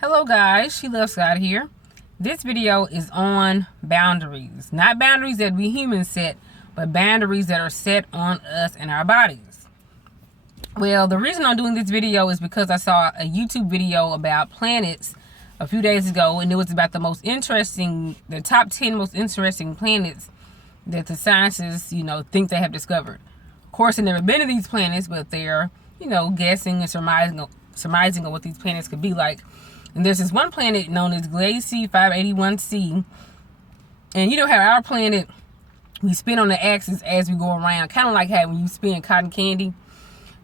Hello guys, She Loves God here. This video is on boundaries. Not boundaries that we humans set, but boundaries that are set on us and our bodies. Well, the reason I'm doing this video is because I saw a YouTube video about planets a few days ago, and it was about the top 10 most interesting planets that the scientists, think they have discovered. Of course, they've never been to these planets, but they're, guessing and surmising on what these planets could be like. And there's this one planet known as Gliese 581c. And you know how our planet, we spin on the axis as we go around, kind of like how when you spin cotton candy.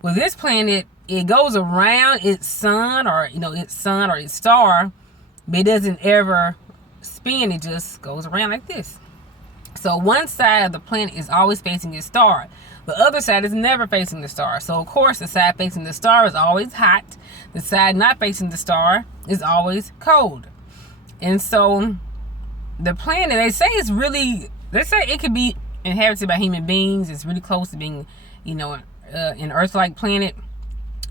Well, this planet, it goes around its sun or its star, but it doesn't ever spin. It just goes around like this. So one side of the planet is always facing its star. The other side is never facing the star. So, of course, the side facing the star is always hot. The side not facing the star is always cold. And so the planet, they say it could be inhabited by human beings. It's really close to being, an Earth-like planet.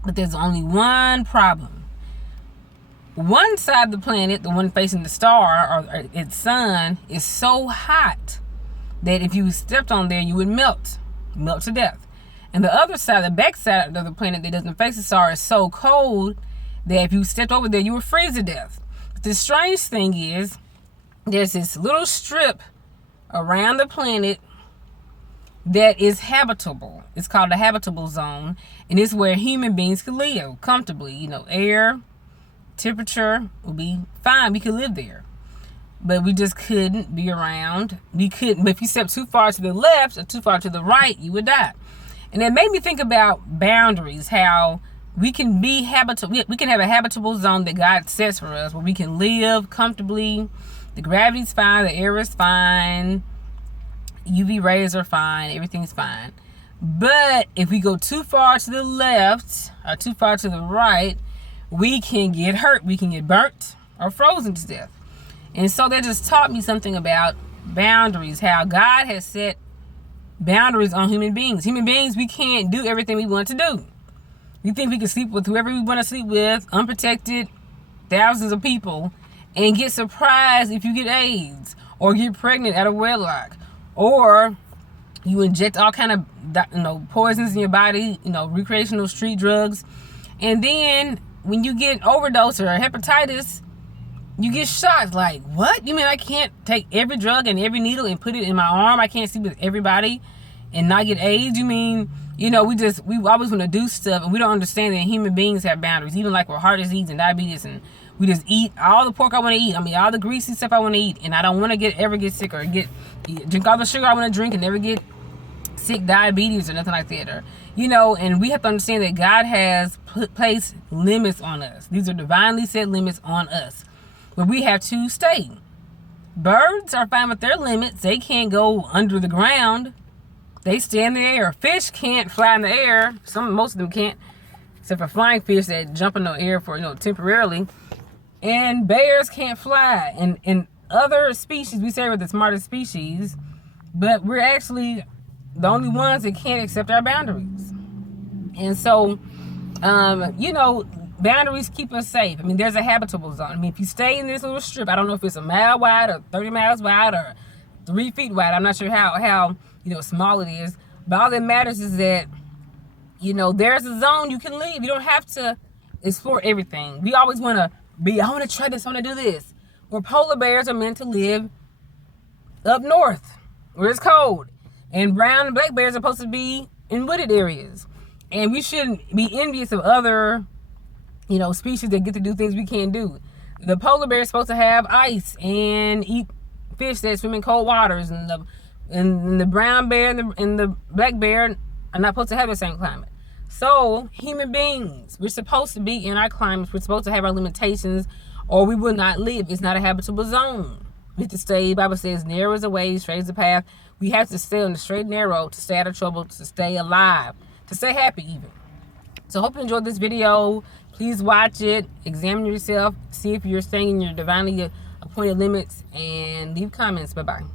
But there's only one problem. One side of the planet, the one facing the star or its sun, is so hot that if you stepped on there, you would melt to death. And the other side, the back side of the planet that doesn't face the star, is so cold that if you stepped over there, you would freeze to death. But the strange thing is, there's this little strip around the planet that is habitable. It's called the habitable zone, and it's where human beings can live comfortably. Air, temperature will be fine. We could live there. But we just couldn't be around. But if you step too far to the left or too far to the right, you would die. And it made me think about boundaries, how we can be habitable. We can have a habitable zone that God sets for us where we can live comfortably. The gravity's fine, the air is fine, UV rays are fine, everything's fine. But if we go too far to the left or too far to the right, we can get hurt. We can get burnt or frozen to death. And so that just taught me something about boundaries, how God has set boundaries on human beings. Human beings, we can't do everything we want to do. We think we can sleep with whoever we want to sleep with, unprotected, thousands of people, and get surprised if you get AIDS or get pregnant out of wedlock, or you inject all kind of poisons in your body, recreational street drugs, and then when you get overdose or hepatitis, you get shocked. Like, what? You mean I can't take every drug and every needle and put it in my arm? I can't sleep with everybody and not get AIDS? You mean, we always want to do stuff, and we don't understand that human beings have boundaries, even like with heart disease and diabetes, and we just eat all the pork I want to eat. All the greasy stuff I want to eat, and I don't want to ever get sick or drink all the sugar I want to drink and never get sick, diabetes or nothing like that. Or, and we have to understand that God has placed limits on us. These are divinely set limits on us, but we have to stay. Birds are fine with their limits. They can't go under the ground. They stay in the air. Fish can't fly in the air. Most of them can't, except for flying fish that jump in the air for, temporarily. And bears can't fly. And other species, we say we're the smartest species, but we're actually the only ones that can't accept our boundaries. And so, boundaries keep us safe. There's a habitable zone. If you stay in this little strip, I don't know if it's a mile wide or 30 miles wide or 3 feet wide. I'm not sure how small it is. But all that matters is that, there's a zone you can live. You don't have to explore everything. We always want to I want to try this, I want to do this. Where polar bears are meant to live up north, where it's cold. And brown and black bears are supposed to be in wooded areas. And we shouldn't be envious of other species that get to do things we can't do. The polar bear is supposed to have ice and eat fish that swim in cold waters, and the brown bear and the black bear are not supposed to have the same climate. So human beings, we're supposed to be in our climates. We're supposed to have our limitations, or we will not live. It's not a habitable zone. We have to stay. The Bible says, narrow is the way, straight is the path. We have to stay on the straight and narrow to stay out of trouble, to stay alive, to stay happy even. So hope you enjoyed this video. Please watch it, examine yourself, see if you're staying in your divinely appointed limits, and leave comments. Bye-bye.